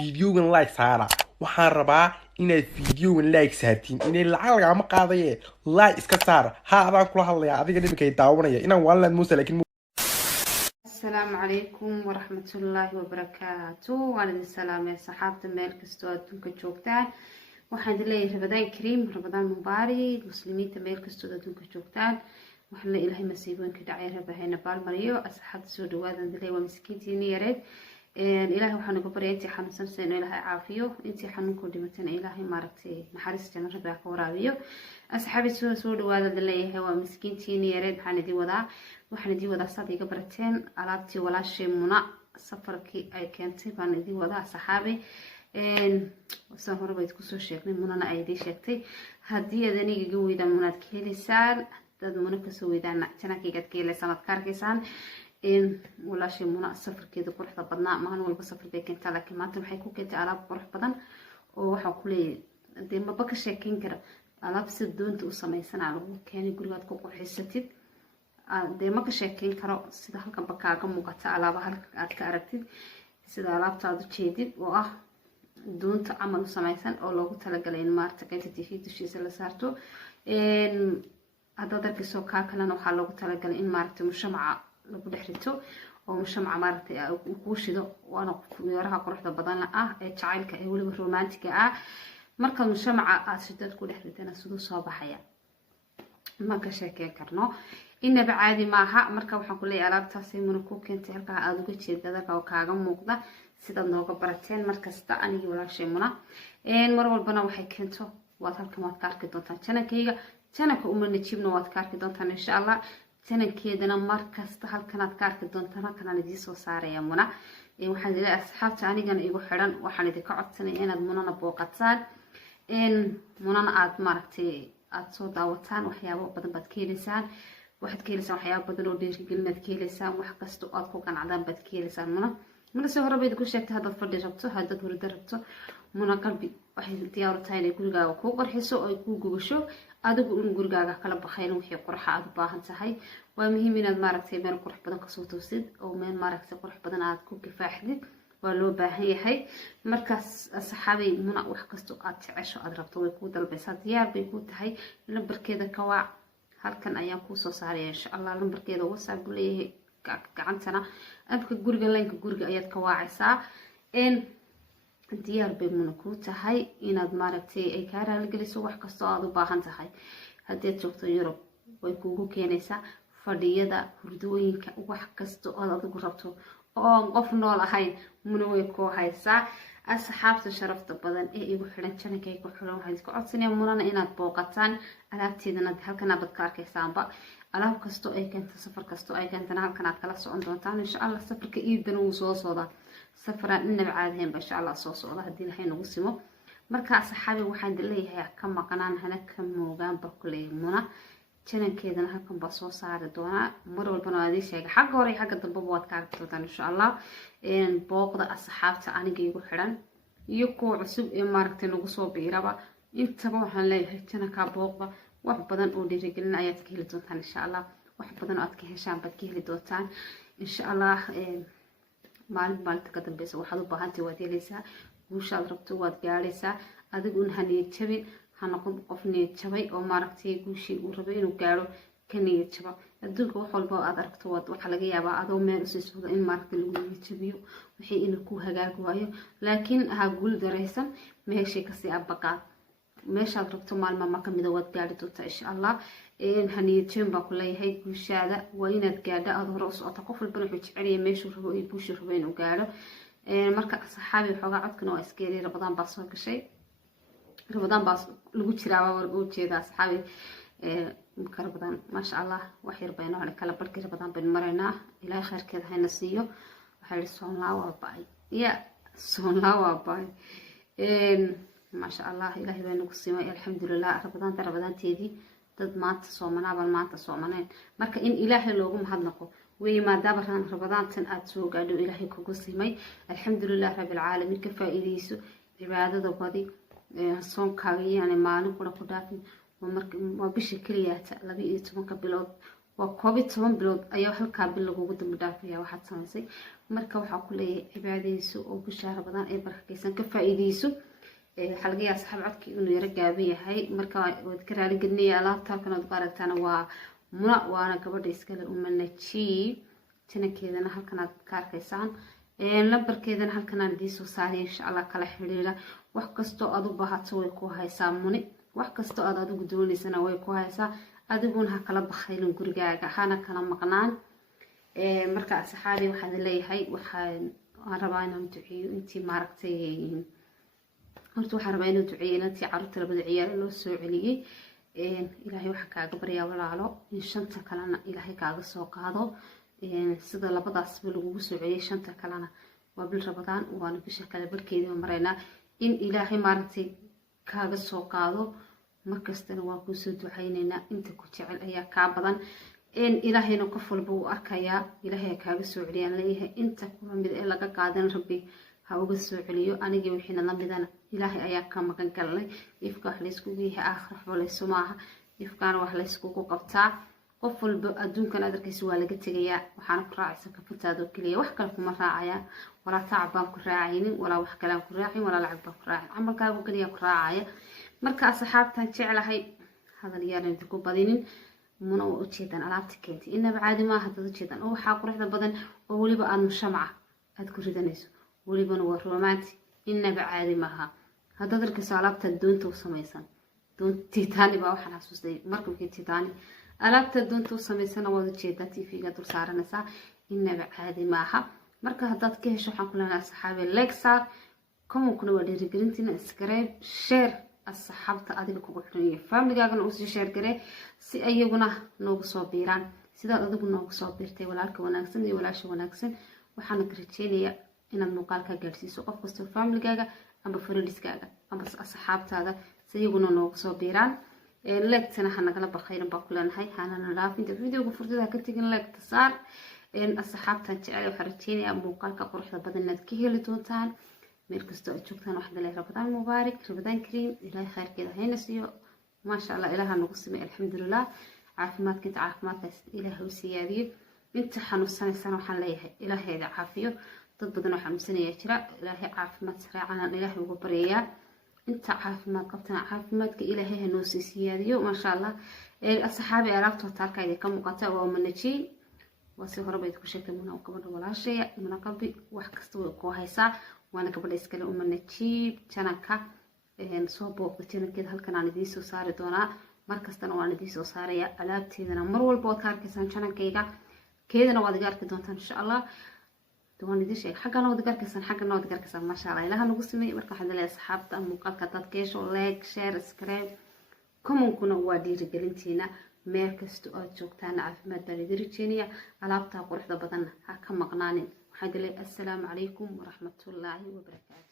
fiidiyogan like saara waxaan rabaa inaad fiidiyogan like saartiin inay lacag lagama qaadaye like iska saar ha adaan kula hadlaya adiga ninkay daawanaya inaan waalad muusa laakiin السلام عليكم ورحمة الله وبركاته وأنا السلام يا صحابة ميل كستو أدونك جوكتان وحن لي رمضان كريم رمضان مبارك مسلمين ميل كستو أدونك جوكتان وحن لي إلهي مسيبون كدعي ربهينا بالمريو أصحاب سود وادن دلي ومسكينتين يرد إلهي وحن قبري أنتي حنسان سينو إلهي عافيو أنتي حنكو دمتن إلهي ماركتي محارس جنة ربها كورابيو أصحابي سود وادن دلي هوا مسكينتين يرد حن دي وضع waxaan idin wadaa saad iga barateen alaabtii walaashay Muna safarkii ay keentay baan idin wadaa saxaabi soo horba idku soo sheegnay Munana ay idin sheegtay hadii aad aniga iga weydaan Munaad ka helaysaan dad Muna ka soo weydaan janakayga ka helaysaan aad ka arkaysaan walaashay Muna safarkeeda quruxda badnaa maalin walba safar bay keentay laakiin maanta waxay ku keentay alaab qurux badan oo waxa ku leeyahay deema ba ka sheekin kara alaab si doonta u samaysan lagu keenay gurigaad ku qurxisatid dee ma ka sheekeyn karo sida halkan ba kaaga muuqata alaaba halka aad ka aragtid sida alaabta aad u jeedid oo ah doonta camal u samaysan oo loogu talagalay in maarta qaybta TV dushiisa la saarto hadda darkiisoo kaa kalena waxaa loogu talagalay in maarta mushamaca lagu dhex rito oo mushamaca maarta ku shido waana yaraha quruxda badan ah ee jacaylka ee waliba romantiga ah marka mushamaca aad shidad ku dhex ritana sidoo soo baxaya ma ka sheekeyn karno inaba caadi maaha marka waxaan ku leeyahay alaabtaas ay Muna ku keentay halka aad uga jeedada oo kaaga muuqda sida nooga barateen markasta aniga walaashay Muna mar walbana waxay keento waad halkan waad ka arki doontaan channelkayga channelka uma najibna waad ka arki doontaan insha Allah channelkeedana markasta halkan aad ka arki doontaan halkan aan idin soo saaraya Muna waxaan leeyahay asxaabta anigana igu xiran waxaan idinka codsanayaa inaad Munana booqataan Munana aad maaragtay aad soo daawataan waxyaabo badan baad ka helaysaan waxaad ka helaysaan waxyaabo badan oo dhiirigelinaad ka helaysaan wax kasta oo aad ku qanacdaan baad ka helaysaan Muna soo horreeyay ku sheegtay haddaad fadhi rabto haddaad hurdo rabto Muna qalbi waxay diyaar u tahay inay gurigaaga ku qurxiso oo ay ku gubasho adigu in gurigaaga kala baxayn wixii qurxa aad u baahan tahay waa muhiim inaad maaragtay meel qurux badan ka soo toosid oo meel maaragtay qurux badan aad ku kifaaxdid waa loo baahan yahay markaas saxaabay Muna wax kasta aad jecesho aad rabto way ku dalbaysaa diyaar bay ku tahay lambarkeeda ka waac halkan ayaan ku soo saaray insha Allah lambarkeeda WhatsApp leeyahay gacantana abka guriga leenka guriga ayaad ka waacaysaa diyaar bay Muna ku tahay inaad maaragtay ay ka raali geliso wax kasta aad u baahan tahay hadii joogto Yurub way kugu keenaysaa fadhiyada hurdooyinka wax kasta aad adigu rabto oo qof nool ahayn Muna way ku haysaa asxaabta sharafta badan ee igu xiran channelkayga ku xiran waxaan isku codsanayaa Munana inaad booqataan alaabteedana halkan aad ka arkaysaanba alaab kasto ay keento safar kasto ay keento halkan aad kala socon doontaan insha Allah safarka iidan uu soo socda safaraan inaba caadeen insha Allah soo socda hadii ilaahay nagu simo marka asxaabi waxaan leeyahay ka maqnaan hana ka moogaan barkulay Muna channelkeedana halkan ba soo saari doona mar walbana aad sheegay xaq hore xaq dambe waad ka arki doontaan insha Allah booqda asxaabta aniga igu xiran iyo kuwa cusub ee maaragtay nagu soo biiraba intaba waxaan leeyahay channelka booqda wax badan oo dhiirigelin ayaad ka heli doontaan insha Allah wax badan oo aad ka heshaan baad ka heli doontaan insha Allah maalinta ka dambaysa waxaad u baahantahay waad helaysaa guushaad rabto waad gaaraysaa adigu haniyad jabin hanaqon qof niyad jabay oo maaragtay guushii uu rabay inuu gaaro ka niyad jaba adduunka wax walba aad aragto waxa laga yaabaa adoo meel usii socdo in maaragtay lagu niyad jabiyo wixii inuu ku hagaagaayo laakiin ha guul dareysan meeshii kasii abaqaa meeshaad rabto maalma ma kamid ah waad gaari doontaa insha Allah haniyad jabin baa ku leeyahay guushaada waa inaad gaadho aad hore u socoto qof walba wuxuu jecel yahay meeshuu rabo iyo guushii rabo inuu gaaro marka saxaabi xoogaa codkana waa iska yeeray Ramadaan baa soo gashay Ramadaan baa lagu jiraa war oo jeeda asxaabi Ramadaan ma sha Allah wax yar bayna hore kala barkii Ramadaan baan maraynaa ilaahay khayrkeeda hayna siiyo waxa soonlaa waa baay ya soonlaa waa baay ma sha Allah ilaahay baa nagu siimay alxamdulillah Ramadaan teedii dad maanta maanta soomaneen marka in ilaahay loogu mahadnaqo way maadaama Ramadaan tan aad soo gaadho ilaahay kugu siimay alxamdulillah rabbil caalamiin ka faa'iideyso cibaadada wadi soonkaaga yani maalin kuna ku dhaafin waa bisha kaliya 12 bilood وكوبي 10 بلود أيوة هالكا بلغو قدام دافيا واحد سنسي مركا waxaa ku leeyahay cibaadadiisu oo bishaara badan ay barakeysan ka faa'iideyso xalqiya asxaab codkii inuu yara gaaban yahay marka wad ka raali gelnay alaabta halkan aad baaragtaan waa muna waana gabadha iskale umanaji tanakeedana halkan aad ka arkaysaan lambarkeedana halkan aan idin soo saaray insha Allah kala xiriira wax kasto aad u baahato way ku haysaa muni wax kasto aad adigu doonaysana way ku haysaa adiguna ha kala bakhaylin gurigaaga hana kala maqnaan marka asxaabi waxaan leeyahay waxaan rabaa inaan duciyo intii maaragtay horta waxaan rabaa inaan duciyo intii carruurta labada ciyaar loo soo celiyay ilaahay waxa kaaga baryaa walaalo in shanta kalena ilaahay kaaga soo qaado sida labadaas bil lagu soo celiyay shanta kalena waa bil Ramadaan waana bisha kale barkeedii mareena in ilaahay maaragtay kaaga soo qaado markastana waa ku soo ducaynaynaa inta ku jecel ayaa ka badan in ilaahayna qof walba uu arkayaa ilaahay kaaga soo celiyaan leeyahay inta kuma mid ee laga qaadan rabbi ha uga soo celiyo anigii wixina la midana ilaahay ayaa ka maqan galay ifka wax la isku yahay aakhir xulayso maaha ifkaan wax la isku qabtaa qof walba adduunkan adarkiisa waa laga tagayaa waxaan ku raacaysan ka furtaado kaliya wax kale kuma raacaya wala taacbaan ku raacaynin wala wax kale ku raacin wala lacag baan ku raacin amalkaagu kaliya ku raacaya marka asxaabtan jecelahay hadal yaaran ku badinin muna u jeedan alaabta keentay inaba caadi ma aha dad jeedan oo waxa quruxda badan oo waliba aan mushamac aad ku ridanayso waliba waa romantic inaba caadi ma aha hada darkiisa alaabta doonta u samaysan doontii taani baa waxaan xasuustay markii taani alaabta doonta u samaysan waa u jeedaa TV-ga dul saaranaysa inaba caadi ma aha marka hadaad ka hesho waxaan ku leenahay asxaabi like saar comment kuna waa dhiirigelintina subscribe share asxaabta adiga kugu xiran family-gaagana u sii share garee si ayaguna noogu soo biiraan sidaad adigu noogu soo biirtay walaalka wanaagsan iyo walaasha wanaagsan waxaan ka rajeynayaa inaad muuqaalka gaarsiiso qof kasta family-gaaga ama friends-gaaga ama asxaabtaada si ayaguna noogu soo biiraan like-tana ha nagala bakayrin baa ku leenahay hanana laafinta video-ga furdada ka tagin like-ta saar asxaabtan jecel waxaan rajeynayaa muuqaalka quruxda badan inaad ka heli doontaan meel kasta oo joogtaan wax dalay Ramadaan mubaarak Ramadaan kariim ilaahay khayrkeeda hayna siiyo ma sha Allah ilaaha nagu samee alxamdulillah caafimaadka ilaahay u siyaadiyo inta xanuunsanaysan waxaan leeyahay ilaahay caafiyo dad badan oo xanuunsanaya jira ilaahay caafimaad saraacan ilaahay ugu baryayaa inta caafimaad qabtana caafimaadka ilaahay noo siyaadiyo ma sha Allah asxaabi alaabta taalkayda ka muuqata waa manaji wasi hore bay ku sheekay muna gabadha walaashaya muna qalbi wax kasta way ku haysaa وانا قبل اسكال امنتي جنكا soo booqdo channelkeeda halkan aan idin soo saari doonaa markastana waan idin soo saaraya alaabteedana mar walba oo ka arkaysan channelkayga keedana waad iga arki doontaan insha Allah doon idin sheeg xagana waad iga arkaysan xagana waad iga arkaysan ma sha Allah ilaaha nagu sameeyay marka waxaan leeyahay asxaabta muuqaalka dad keesho like share subscribe comment kuna waa dhiirigelintiina meel kasta oo joogtaan caafimaad baa idin rajeenaya alaabta quruxda badan ha ka maqnaanin waxaan leeyahay assalaamu calaykum waraxmatullaahi wabarakaatuh